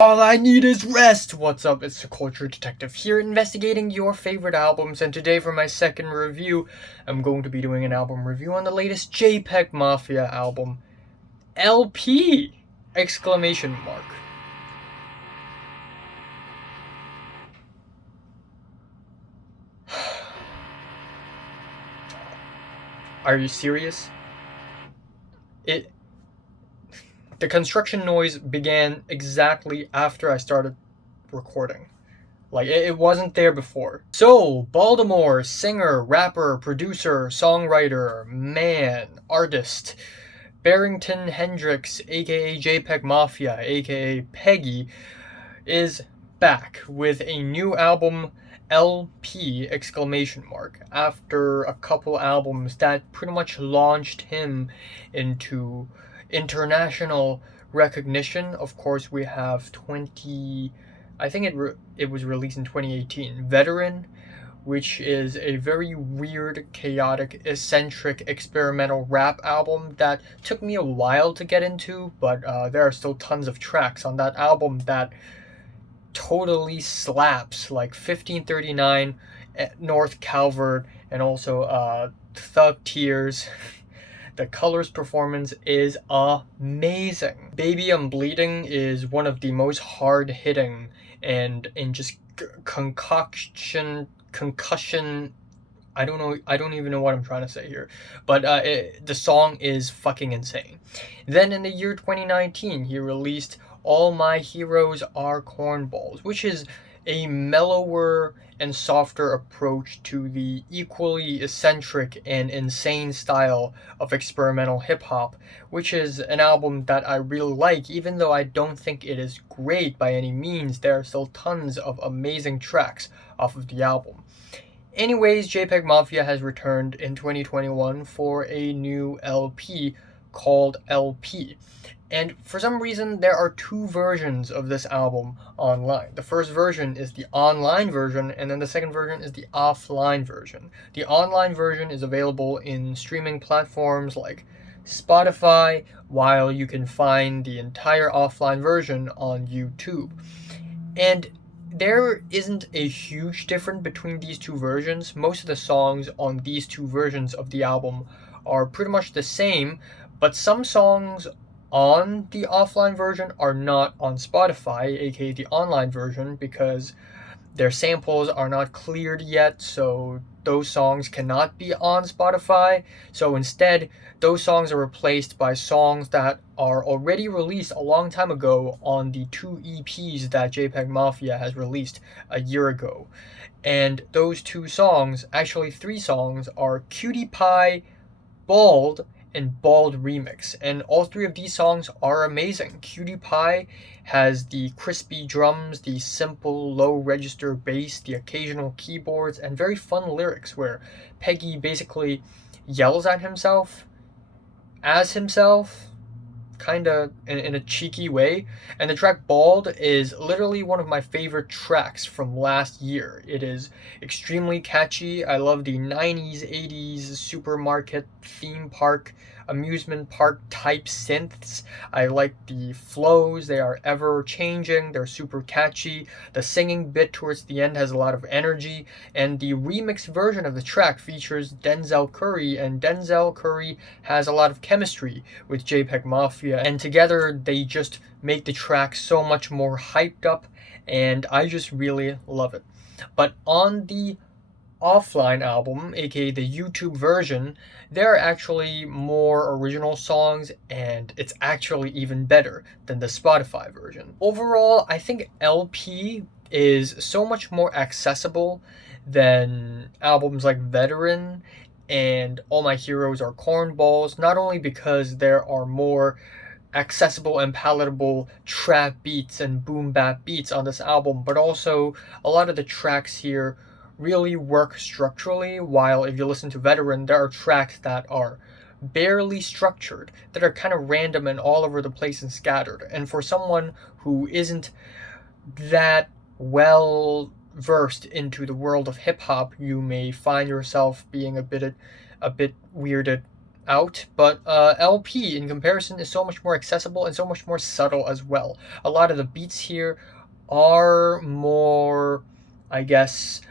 All I need is rest! What's up, it's the Culture Detective here, investigating your favorite albums, and today for my second review, I'm going to be doing an album review on the latest Jpegmafia album, LP! Exclamation mark. Are you serious? The construction noise began exactly after I started recording. Like, it wasn't there before. So, Baltimore, singer, rapper, producer, songwriter, man, artist, Barrington Hendrix, aka Jpegmafia, aka Peggy, is back with a new album, LP, exclamation mark, after a couple albums that pretty much launched him into international recognition. Of course, we have I think it was released in 2018, Veteran, which is a very weird, chaotic, eccentric, experimental rap album that took me a while to get into, but there are still tons of tracks on that album that totally slaps, like 1539, North Calvert, and also Thot Tears. The Colors performance is amazing. Baby I'm Bleeding is one of the most hard hitting and just concussion. I don't know. I don't even know what I'm trying to say here, but the song is fucking insane. Then in the year 2019, he released "All My Heroes Are Cornballs," which is a mellower and softer approach to the equally eccentric and insane style of experimental hip hop, which is an album that I really like, even though I don't think it is great by any means. There are still tons of amazing tracks off of the album. Anyways, Jpegmafia has returned in 2021 for a new LP called LP. And for some reason, there are two versions of this album online. The first version is the online version, and then the second version is the offline version. The online version is available in streaming platforms like Spotify, while you can find the entire offline version on YouTube. And there isn't a huge difference between these two versions. Most of the songs on these two versions of the album are pretty much the same, but some songs on the offline version are not on Spotify, aka the online version, because their samples are not cleared yet, so those songs cannot be on Spotify. So instead, those songs are replaced by songs that are already released a long time ago on the two EPs that Jpegmafia has released a year ago. And those two songs, actually three songs, are Cutie Pie, Bald, and Bald Remix. And all three of these songs are amazing. Cutie Pie has the crispy drums, the simple low register bass, the occasional keyboards, and very fun lyrics where Peggy basically yells at himself as himself, kinda in a cheeky way. And the track Bald is literally one of my favorite tracks from last year. It is extremely catchy. I love the 90s, 80s supermarket, theme park, amusement park type synths. I like the flows, they are ever changing, they're super catchy. The singing bit towards the end has a lot of energy, and the remix version of the track features Denzel Curry, and Denzel Curry has a lot of chemistry with Jpegmafia, and together they just make the track so much more hyped up, and I just really love it. But on the offline album, aka the YouTube version, there are actually more original songs, and it's actually even better than the Spotify version. Overall, I think LP is so much more accessible than albums like Veteran and All My Heroes Are Cornballs, not only because there are more accessible and palatable trap beats and boom bap beats on this album, but also a lot of the tracks here really work structurally, while if you listen to Veteran, there are tracks that are barely structured, that are kind of random and all over the place and scattered. And for someone who isn't that well versed into the world of hip hop, you may find yourself being a bit weirded out, but LP in comparison is so much more accessible and so much more subtle as well. A lot of the beats here are more, I guess,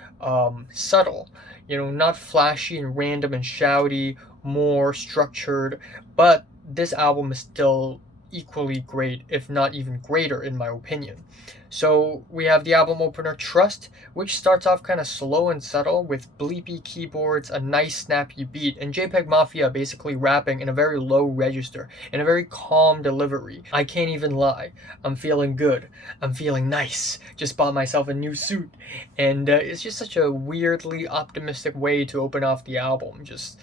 subtle. You know, not flashy and random and shouty, more structured, but this album is still equally great, if not even greater, in my opinion. So we have the album opener Trust, which starts off kind of slow and subtle with bleepy keyboards, a nice snappy beat, and Jpegmafia basically rapping in a very low register, in a very calm delivery. I can't even lie. I'm feeling good. I'm feeling nice. Just bought myself a new suit. And it's just such a weirdly optimistic way to open off the album. Just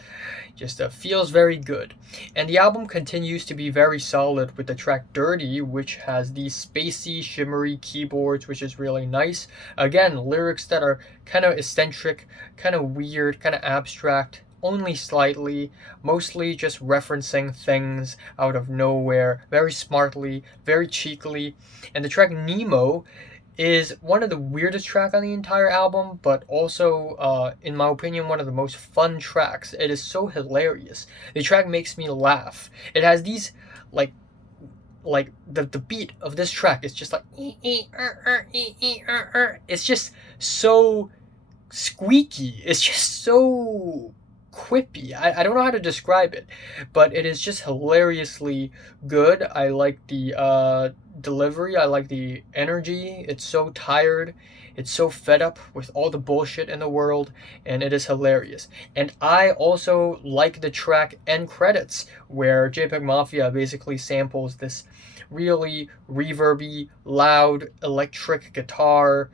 feels very good. And the album continues to be very solid with the track Dirty, which has these spacey, shimmery keyboards, which is really nice. Again, lyrics that are kind of eccentric, kind of weird, kind of abstract, only slightly, mostly just referencing things out of nowhere, very smartly, very cheekily. And the track Nemo is one of the weirdest tracks on the entire album, but also, in my opinion, one of the most fun tracks. It is so hilarious. The track makes me laugh. It has these, like, the beat of this track is just like, it's just so squeaky. It's just so quippy. I don't know how to describe it, but it is just hilariously good. I like the delivery. I like the energy. It's so tired. It's so fed up with all the bullshit in the world, and it is hilarious. And I also like the track End Credits, where Jpegmafia basically samples this really reverby, loud electric guitar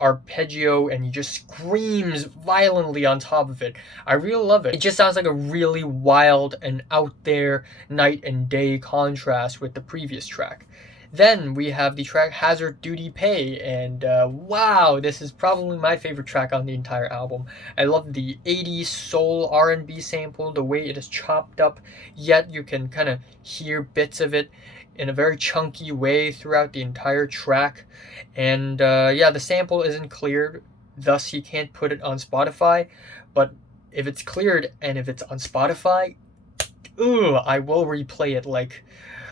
arpeggio, and he just screams violently on top of it. I really love it. It just sounds like a really wild and out there night and day contrast with the previous track. Then we have the track Hazard Duty Pay, and wow, this is probably my favorite track on the entire album. I love the 80s soul R&B sample, the way it is chopped up, yet you can kind of hear bits of it in a very chunky way throughout the entire track. And yeah, the sample isn't cleared, thus he can't put it on Spotify, but if it's cleared and if it's on Spotify, ooh, I will replay it like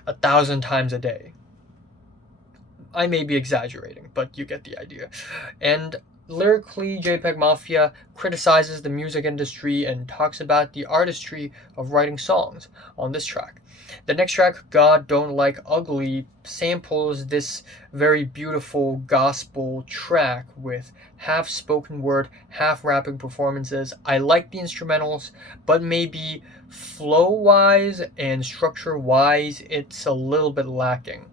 1,000 times a day. I may be exaggerating, but you get the idea. And lyrically, Jpegmafia criticizes the music industry and talks about the artistry of writing songs on this track. The next track, God Don't Like Ugly, samples this very beautiful gospel track with half spoken word, half rapping performances. I like the instrumentals, but maybe flow wise and structure wise, it's a little bit lacking.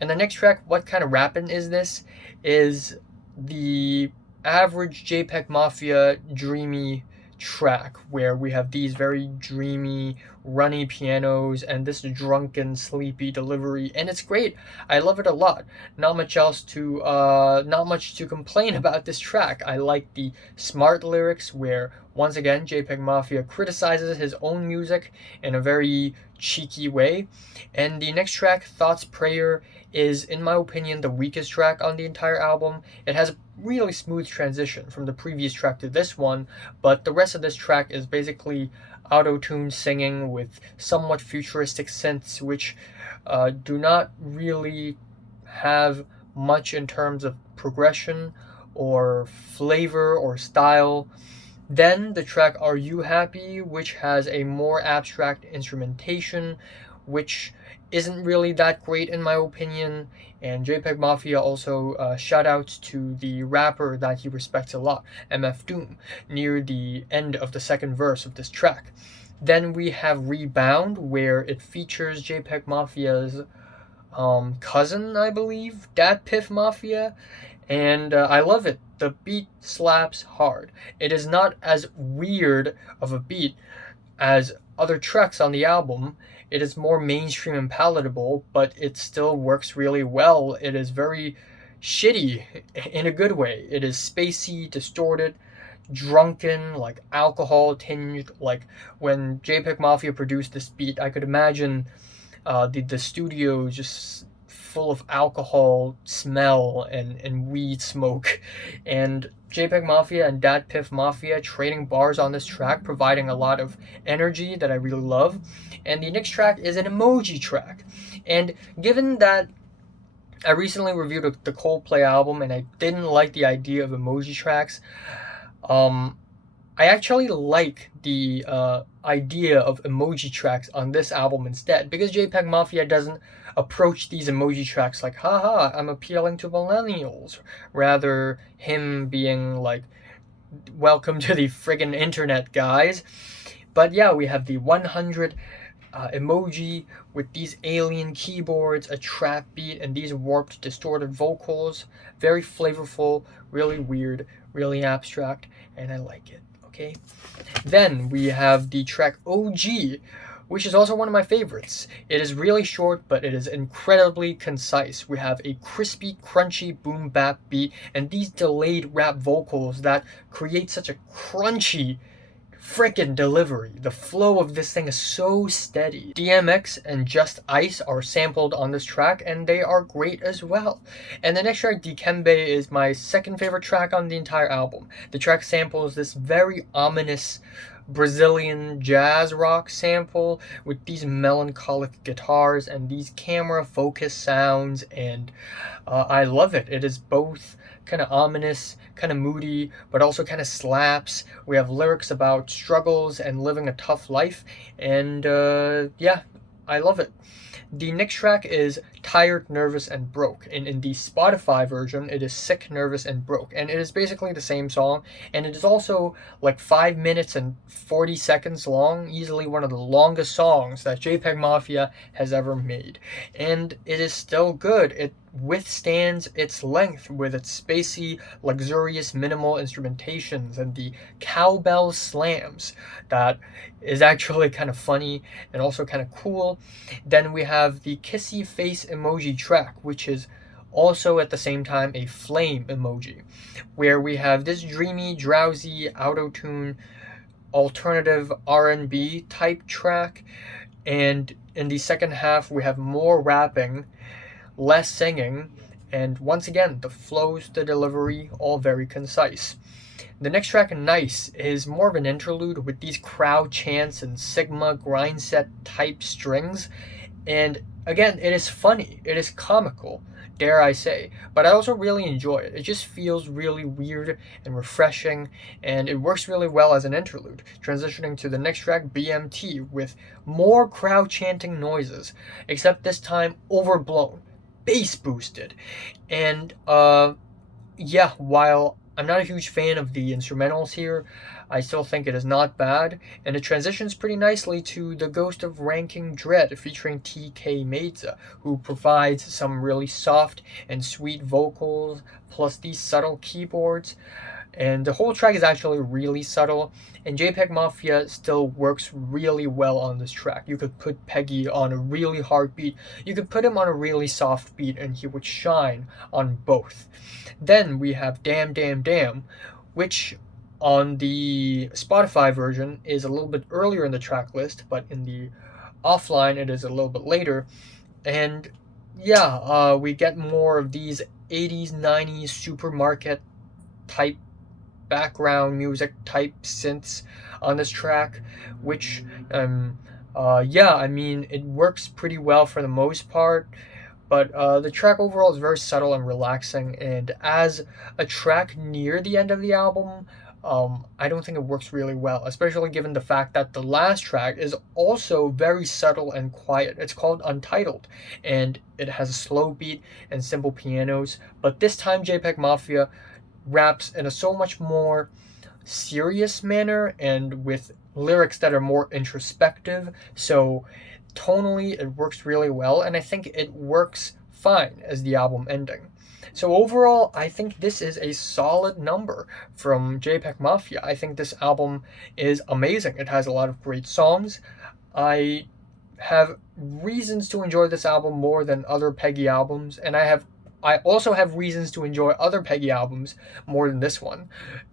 And the next track, What Kind of Rappin' Is This, is the average Jpegmafia dreamy track where we have these very dreamy, runny pianos and this drunken, sleepy delivery, and it's great. I love it a lot. Not much to complain about this track. I like the smart lyrics where once again Jpegmafia criticizes his own music in a very cheeky way. And the next track, Thot's Prayer, is in my opinion the weakest track on the entire album. It has a really smooth transition from the previous track to this one, but the rest of this track is basically auto-tune singing with somewhat futuristic synths, which do not really have much in terms of progression or flavor or style. Then the track Are You Happy, which has a more abstract instrumentation, which isn't really that great in my opinion. And Jpegmafia also shoutouts to the rapper that he respects a lot, MF Doom, near the end of the second verse of this track. Then we have Rebound, where it features Jpegmafia's cousin, I believe, Datpiffmafia, and I love it. The beat slaps hard. It is not as weird of a beat as other tracks on the album. It is more mainstream and palatable, but it still works really well. It is very shitty in a good way. It is spacey, distorted, drunken, like alcohol tinged. Like when Jpegmafia produced this beat, I could imagine the studio just full of alcohol smell and weed smoke. And Jpegmafia and Datpiff trading bars on this track, providing a lot of energy that I really love. And the next track is an Emoji track. And given that I recently reviewed the Coldplay album and I didn't like the idea of emoji tracks, I actually like the idea of emoji tracks on this album instead, because Jpegmafia doesn't approach these emoji tracks like, haha, I'm appealing to millennials. Rather, him being like, welcome to the friggin' internet, guys. But yeah, we have the 100 emoji with these alien keyboards, a trap beat, and these warped, distorted vocals. Very flavorful, really weird, really abstract, and I like it. Okay. Then we have the track OG, which is also one of my favorites. It is really short, but it is incredibly concise. We have a crispy, crunchy boom bap beat and these delayed rap vocals that create such a crunchy frickin' delivery. The flow of this thing is so steady. DMX and Just Ice are sampled on this track, and they are great as well. And the next track, Dikembe, is my second favorite track on the entire album. The track samples this very ominous Brazilian jazz rock sample with these melancholic guitars and these camera focus sounds, and I love it. It is both kind of ominous, kind of moody, but also kind of slaps. We have lyrics about struggles and living a tough life, and yeah, I love it. The next track is Tired, Nervous, and Broke. And in the Spotify version, it is Sick, Nervous, and Broke. And it is basically the same song. And it is also like 5 minutes and 40 seconds long. Easily one of the longest songs that Jpegmafia has ever made. And it is still good. It withstands its length with its spacey, luxurious, minimal instrumentations and the cowbell slams that is actually kind of funny and also kind of cool. Then we have the Kissy face emoji track, which is also at the same time a flame emoji, where we have this dreamy, drowsy, auto-tune, alternative R&B type track, and in the second half we have more rapping, less singing, and once again, the flows, the delivery, all very concise. The next track, Nice, is more of an interlude with these crowd chants and Sigma grind set type strings, and again, it is funny, it is comical, dare I say, but I also really enjoy it. It just feels really weird and refreshing, and it works really well as an interlude. Transitioning to the next track, BMT, with more crowd chanting noises, except this time overblown, bass boosted. And yeah, while I'm not a huge fan of the instrumentals here, I still think it is not bad, and it transitions pretty nicely to The Ghost of Ranking Dread featuring TK Meza, who provides some really soft and sweet vocals, plus these subtle keyboards. And the whole track is actually really subtle, and Jpegmafia still works really well on this track. You could put Peggy on a really hard beat, you could put him on a really soft beat, and he would shine on both. Then we have Damn Damn Damn, which on the Spotify version is a little bit earlier in the track list, but in the offline it is a little bit later. And yeah, we get more of these 80s, 90s supermarket type background music type synths on this track, which yeah, I mean, it works pretty well for the most part, but the track overall is very subtle and relaxing, and as a track near the end of the album, I don't think it works really well, especially given the fact that the last track is also very subtle and quiet. It's called Untitled, and it has a slow beat and simple pianos, but this time Jpegmafia raps in a so much more serious manner and with lyrics that are more introspective, so tonally it works really well, and I think it works fine as the album ending. So overall, I think this is a solid number from Jpegmafia. I think this album is amazing. It has a lot of great songs. I have reasons to enjoy this album more than other Peggy albums, and I have I also have reasons to enjoy other Peggy albums more than this one.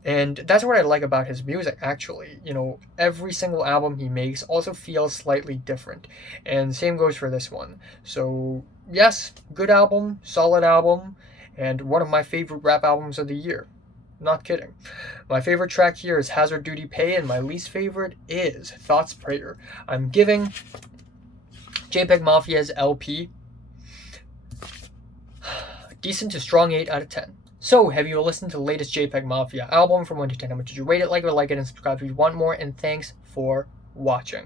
And that's what I like about his music, actually. You know, every single album he makes also feels slightly different. And same goes for this one. So, yes, good album, solid album, and one of my favorite rap albums of the year. Not kidding. My favorite track here is Hazard Duty Pay, and my least favorite is Thot's Prayer. I'm giving Jpegmafia's LP decent to strong 8 out of 10. So, have you listened to the latest Jpegmafia album from 1 to 10? How much did you rate it? Like it, and subscribe if you want more, and thanks for watching.